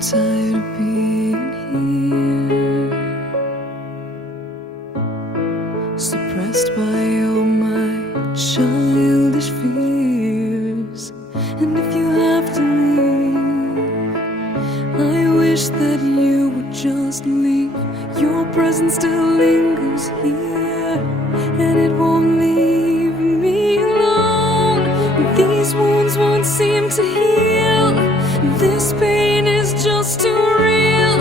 tired of being here, suppressed by all my childish fears. And if you have to leave, I wish that you would just leave. Your presence still lingers here, and it won't leave me alone. These wounds won't seem to heal. This pain is just too real.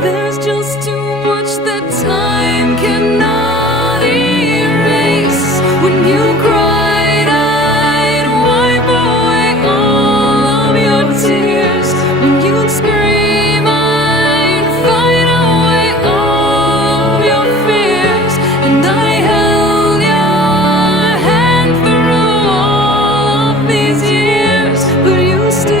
There's just too much that time cannot erase. When you cried, I'd wipe away all of your tears. When you'd scream, I'd fight away all of your fears. And I held your hand through all of these years, but you still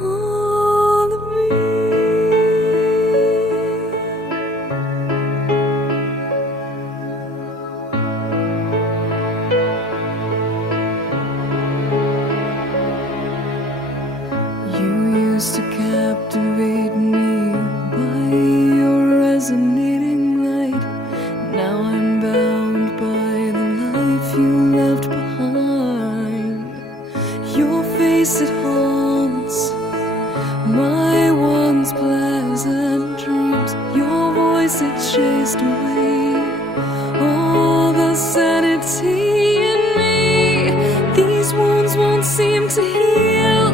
all of me. You used to captivate me by your resonating light. Now I'm bound by the life you left behind. Your face, it haunts my once pleasant dreams. Your voice, it chased away all the sanity in me. These wounds won't seem to heal.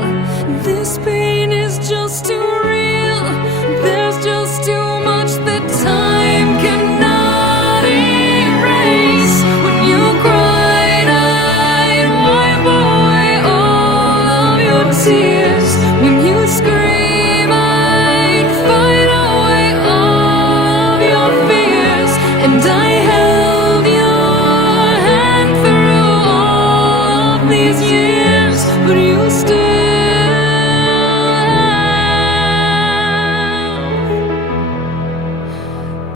This pain is just too real. There's just too much that time cannot erase. When you cried, I'd wipe away all of your tears. When you scream, I'd fight away all of your fears. And I held your hand through all of these years, but you still